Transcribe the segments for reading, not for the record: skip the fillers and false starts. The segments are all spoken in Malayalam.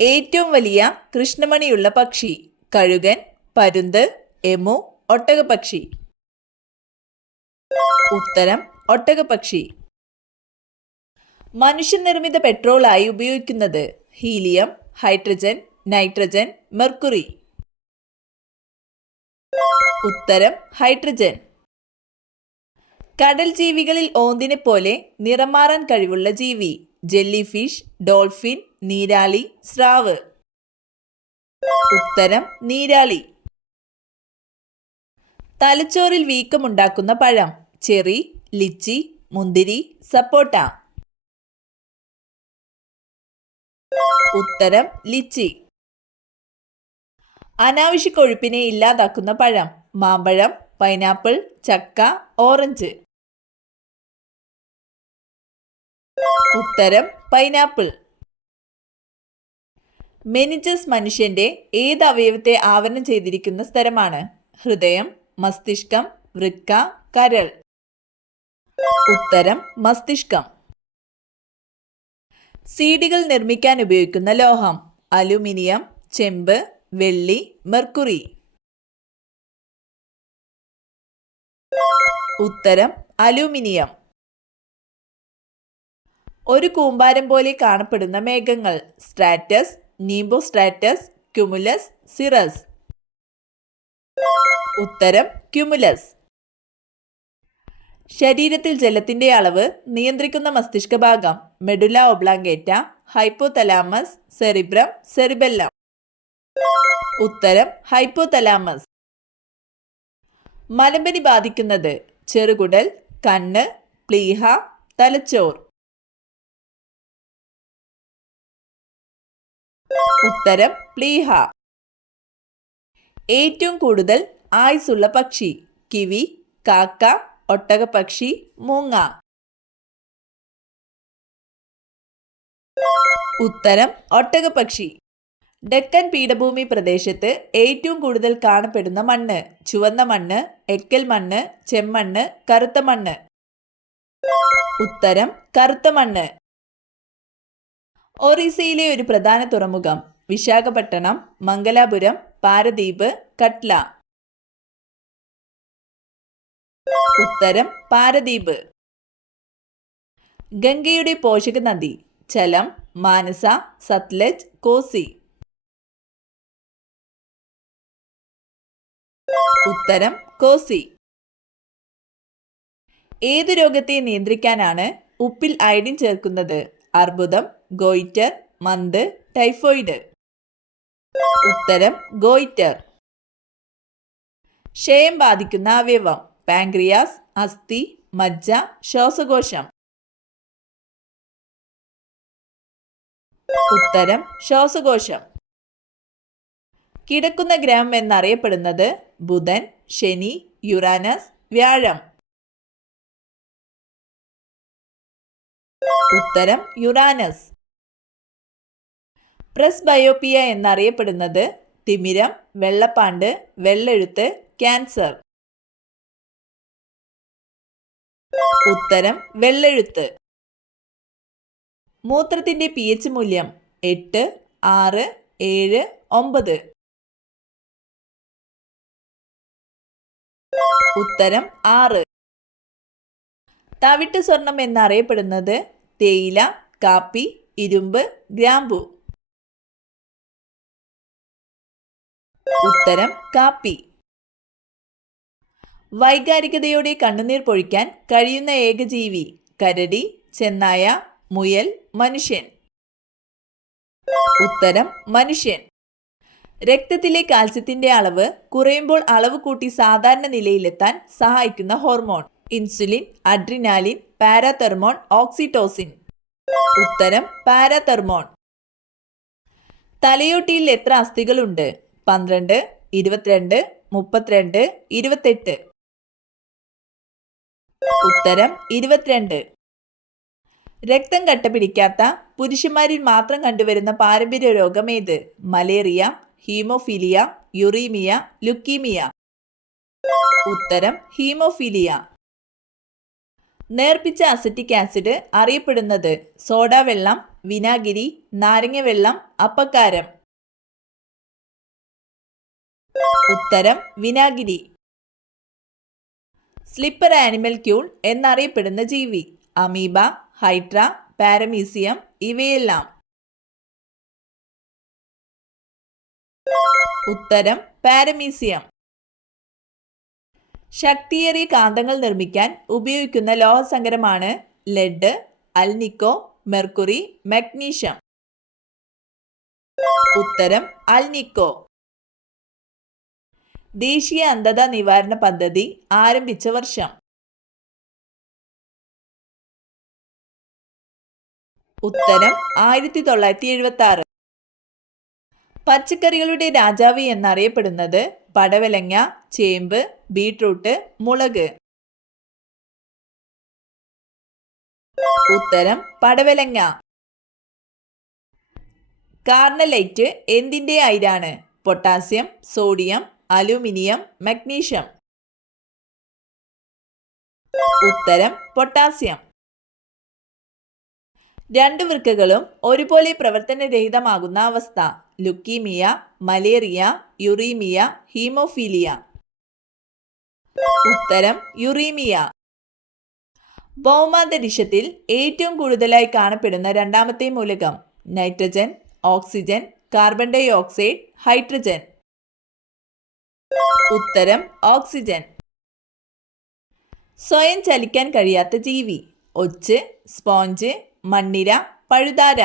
ഏറ്റവും വലിയ കൃഷ്ണമണിയുള്ള പക്ഷി? കഴുകൻ, പരുന്ത്, എമു, ഒട്ടകപ്പക്ഷി. ഉത്തരം ഒട്ടകപ്പക്ഷി. മനുഷ്യനിർമ്മിത പെട്രോളായി ഉപയോഗിക്കുന്നത്? Helium, hydrogen, nitrogen, mercury. ഉത്തരം ഹൈഡ്രജൻ. കടൽ ജീവികളിൽ ഓന്തിനെ പോലെ നിറം മാറാൻ കഴിവുള്ള ജീവി? ജെല്ലി ഫിഷ്, ഡോൾഫിൻ, നീരാളി, സ്രാവ്. ഉത്തരം നീരാളി. തലച്ചോറിൽ വീക്കമുണ്ടാക്കുന്ന പഴം? ചെറി, ലിച്ചി, മുന്തിരി, സപ്പോട്ട. ഉത്തരം ലിച്ചി. അനാവശ്യ കൊഴുപ്പിനെ ഇല്ലാതാക്കുന്ന പഴം? മാമ്പഴം, പൈനാപ്പിൾ, ചക്ക, ഓറഞ്ച്. ഉത്തരം പൈനാപ്പിൾ. മെനിഞ്ചസ് മനുഷ്യന്റെ ഏത് അവയവത്തെ ആവരണം ചെയ്തിരിക്കുന്ന സ്ഥലമാണ്? ഹൃദയം, മസ്തിഷ്കം, വൃക്ക, കരൾ. ഉത്തരം മസ്തിഷ്കം. സീഡികൾ നിർമ്മിക്കാൻ ഉപയോഗിക്കുന്ന ലോഹം? അലുമിനിയം, ചെമ്പ്, വെള്ളി, മെർക്കുറി. ഉത്തരം അലൂമിനിയം. ഒരു കൂമ്പാരം പോലെ കാണപ്പെടുന്ന മേഘങ്ങൾ? Stratus, nimbostratus, cumulus, cirrus. ഉത്തരം ക്യുമുലസ്. ശരീരത്തിൽ ജലത്തിന്റെ അളവ് നിയന്ത്രിക്കുന്ന മസ്തിഷ്ക ഭാഗം? Medulla oblongata, hypothalamus, cerebrum, cerebellum. ഉത്തരം ഹൈപ്പോതലാമസ്. മലമ്പനി ബാധിക്കുന്നത്? ചെറുകുടൽ, കണ്ണ്, പ്ലീഹ, തലച്ചോർ. ഉത്തരം പ്ലീഹ. ഏറ്റവും കൂടുതൽ ആയുസ്സുള്ള പക്ഷി? കിവി, കാക്ക, ഒട്ടകപ്പക്ഷി, മൂങ്ങ. ഉത്തരം ഒട്ടകപ്പക്ഷി. ഡെക്കൻ പീഠഭൂമി പ്രദേശത്ത് ഏറ്റവും കൂടുതൽ കാണപ്പെടുന്ന മണ്ണ്? ചുവന്ന മണ്ണ്, എക്കൽ മണ്ണ്, ചെമ്മണ്ണ്, കറുത്ത മണ്ണ്. ഉത്തരം കറുത്ത മണ്ണ്. ഒറീസയിലെ ഒരു പ്രധാന തുറമുഖം? വിശാഖപട്ടണം, മംഗലാപുരം, പാരദീപ്, കട്ല. ഉത്തരം പാരദീപ്. ഗംഗയുടെ പോഷക നദി? ചലം, മാനസ, സത്ലജ്, കോസി. ഉത്തരം കോസി. ഏതു രോഗത്തെ നിയന്ത്രിക്കാനാണ് ഉപ്പിൽ അയഡിൻ ചേർക്കുന്നത്? അർബുദം, ഗോയിറ്റർ, മന്ത്, ടൈഫോയിഡ്. ഉത്തരം ഗോയിറ്റർ. ക്ഷയം ബാധിക്കുന്ന അവയവം? പാൻക്രിയാസ്, അസ്ഥി, മജ്ജ, ശ്വാസകോശം. ഉത്തരം ശ്വാസകോശം. കിടക്കുന്ന ഗ്രഹം എന്നറിയപ്പെടുന്നത്? ബുധൻ, ശനി, യുറാനസ്, വ്യാഴം. ഉത്തരം യുറാനസ്. പ്രസ്ബയോപ്പിയ എന്നറിയപ്പെടുന്നത്? തിമിരം, വെള്ളപ്പാണ്ട്, വെള്ളെഴുത്ത്, ക്യാൻസർ. ഉത്തരം വെള്ളെഴുത്ത്. മൂത്രത്തിന്റെ pH മൂല്യം? 8, 6, 7, 9. ഉത്തരം 6. തവിട്ട് സ്വർണം എന്നറിയപ്പെടുന്നത്? തേയില, കാപ്പി, ഇരുമ്പ്, ഗ്രാമ്പു. ഉത്തരം കാപ്പി. വൈകാരികതയോടെ കണ്ണുനീർ പൊഴിക്കാൻ കഴിയുന്ന ഏകജീവി? കരടി, ചെന്നായ, മുയൽ, മനുഷ്യൻ. ഉത്തരം മനുഷ്യൻ. രക്തത്തിലെ കാൽസ്യത്തിന്റെ അളവ് കുറയുമ്പോൾ അളവ് കൂട്ടി സാധാരണ നിലയിലെത്താൻ സഹായിക്കുന്ന hormone? Insulin, adrenaline, parathormone, oxytocin. ഉത്തരം പാരാതെർമോൺ. തലയോട്ടിയിൽ എത്ര അസ്ഥികളുണ്ട്? 12, 22, 32, 28. ഉത്തരം 22. രക്തം കട്ട പിടിക്കാത്ത പുരുഷന്മാരിൽ മാത്രം കണ്ടുവരുന്ന പാരമ്പര്യ രോഗം ഏത്? Malaria, haemophilia, uraemia, leukaemia. ഉത്തരം ഹീമോഫീലിയ. നേർപ്പിച്ച അസറ്റിക് ആസിഡ് അറിയപ്പെടുന്നത് സോഡ വെള്ളം, വിനാഗിരി, നാരങ്ങ വെള്ളം, അപ്പക്കാരം. ഉത്തരം വിനാഗിരി. സ്ലിപ്പർ ആനിമൽ ക്യൂൾ എന്നറിയപ്പെടുന്ന ജീവി അമീബ, ഹൈഡ്ര, പാരമീസിയം ഇവയെല്ലാം. ഉത്തരം പാരമീസിയം. ശക്തിയേറിയ കാന്തങ്ങൾ നിർമ്മിക്കാൻ ഉപയോഗിക്കുന്ന ലോഹസങ്കരമാണ് ലെഡ്, അൽനിക്കോ, മെർക്കുറി, മഗ്നീഷ്യം. ഉത്തരം അൽനിക്കോ. ദേശീയ അന്ധത നിവാരണ പദ്ധതി ആരംഭിച്ച വർഷം. ഉത്തരം 1976. പച്ചക്കറികളുടെ രാജാവ് എന്നറിയപ്പെടുന്നത് പടവലങ്ങ, ചേമ്പ്, ബീട്രൂട്ട്, മുളക്. ഉത്തരം പടവലങ്ങ. കാർണലൈറ്റ് എന്തിന്റെ അയിരാണ്? Potassium, sodium, aluminium, magnesium. ഉത്തരം പൊട്ടാസ്യം. രണ്ടു വൃക്കകളും ഒരുപോലെ പ്രവർത്തനരഹിതമാകുന്ന അവസ്ഥ ലുക്കീമിയ, മലേറിയ, യുറീമിയ, ഹീമോഫീലിയ. ഉത്തരം യുറീമിയ. ഭൗമാന്തരീക്ഷത്തിൽ ഏറ്റവും കൂടുതലായി കാണപ്പെടുന്ന രണ്ടാമത്തെ മൂലകം nitrogen, oxygen, carbon dioxide, hydrogen. ഉത്തരം ഓക്സിജൻ. സ്വയം ചലിക്കാൻ കഴിയാത്ത ജീവി ഒച്ച്, സ്പോഞ്ച്, മണ്ണിര, പഴുതാര.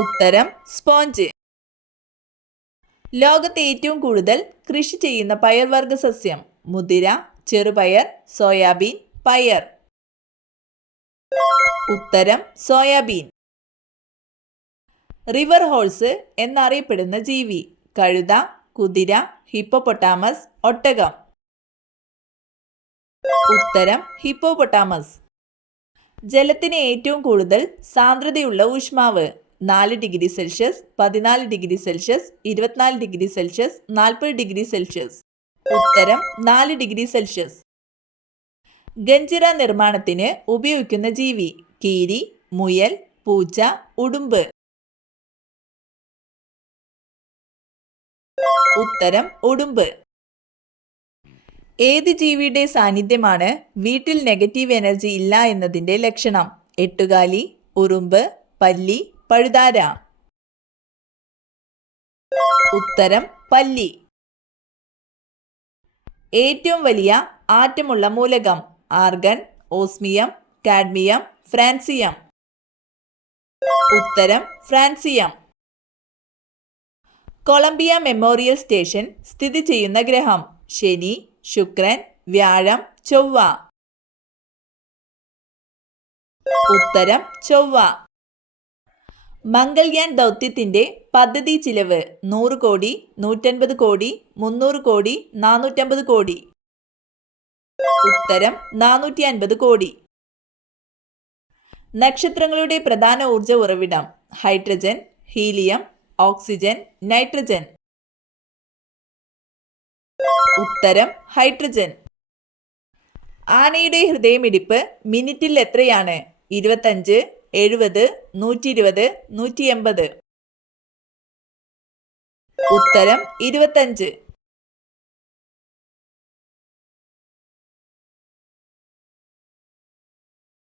ഉത്തരം സ്പോഞ്ച്. ലോകത്ത് ഏറ്റവും കൂടുതൽ കൃഷി ചെയ്യുന്ന പയർവർഗ സസ്യം മുതിര, ചെറുപയർ, സോയാബീൻ, പയർ. ഉത്തരം സോയാബീൻ. റിവർ ഹോഴ്സ് എന്നറിയപ്പെടുന്ന ജീവി കഴുത, കുതിര, ഹിപ്പോപ്പൊട്ടാമസ്, ഒട്ടകം. ഉത്തരം ഹിപ്പോപ്പൊട്ടാമസ്. ജലത്തിന് ഏറ്റവും കൂടുതൽ സാന്ദ്രതയുള്ള ഊഷ്മാവ് 4 degree Celsius, 14 degree Celsius, 24 degree Celsius, 40 degree Celsius. ഉത്തരം 4 ഡിഗ്രി സെൽഷ്യസ്. ഗഞ്ചിറ നിർമ്മാണത്തിന് ഉപയോഗിക്കുന്ന ജീവി കീരി, മുയൽ, പൂച്ച, ഉടുമ്പ്. ഉത്തരം ഉടുമ്പ്. ഏത് ജീവിയുടെ സാന്നിധ്യമാണ് വീട്ടിൽ നെഗറ്റീവ് എനർജി ഇല്ല എന്നതിൻ്റെ ലക്ഷണം? എട്ടുകാലി, ഉറുമ്പ്, പല്ലി, പഴുതാര. ഉത്തരം പല്ലി. ഏറ്റവും വലിയ ആറ്റമുള്ള മൂലകം ആർഗൺ, ഓസ്മിയം, കാഡ്മിയം, ഫ്രാൻസിയം. ഉത്തരം ഫ്രാൻസിയം. കൊളംബിയ മെമ്മോറിയൽ സ്റ്റേഷൻ സ്ഥിതി ചെയ്യുന്ന ഗ്രഹം ശനി, ശുക്രൻ, വ്യാഴം, ചൊവ്വ. ഉത്തരം ചൊവ്വ. മംഗൾയാൻ ദൗത്യത്തിന്റെ പദ്ധതി ചിലവ് 100 കോടി, 150 കോടി, 300 കോടി, 450 കോടി. ഉത്തരം 450 കോടി. നക്ഷത്രങ്ങളുടെ പ്രധാന ഊർജ ഉറവിടം ഹൈഡ്രജൻ, ഹീലിയം, ഓക്സിജൻ, നൈട്രജൻ. ഉത്തരം ഹൈഡ്രജൻ. ആനയുടെ ഹൃദയമിടിപ്പ് മിനിറ്റിൽ എത്രയാണ്? 25, 70, 120, 180. ഉത്തരം 25.